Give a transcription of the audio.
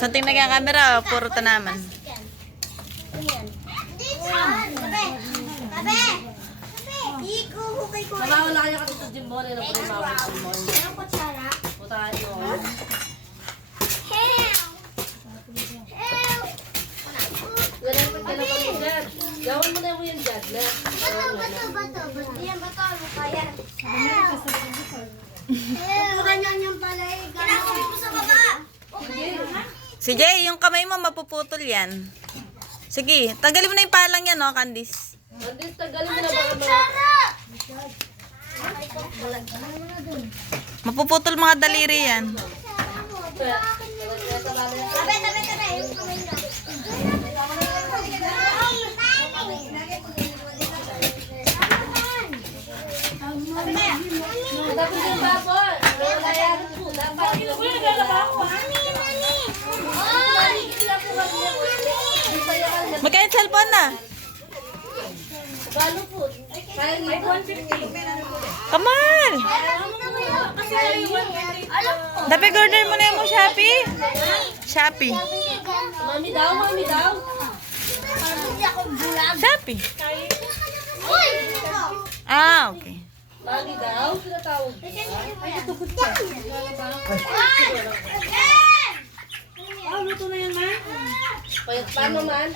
Sa tingin na camera, puro tanaman. Namawa na kaya kasi sa Jimbon, na po yung mawag sa Jimbon. Puta kayo. Ganun pa ka na kami dyan. Gawin mo na mo yung dyan. Si Jay, yung kamay mo mapuputol yan. Sige, tanggalin mo na yung palang yan, no, Candice. Andis, tagalin mo na baka Mapuputol mga daliri yan. Tapos yung babor. Wala yan po. Dapat. Magkano yung cellphone na? Balo po. Kaya nito. Kamal! Dapat order mo na yung mo Shopee? Shopee. Mami daw, mami daw. Shopee. Ah, okay. Mami daw, tinatawag. Luto na yan, ma? Payat pa naman.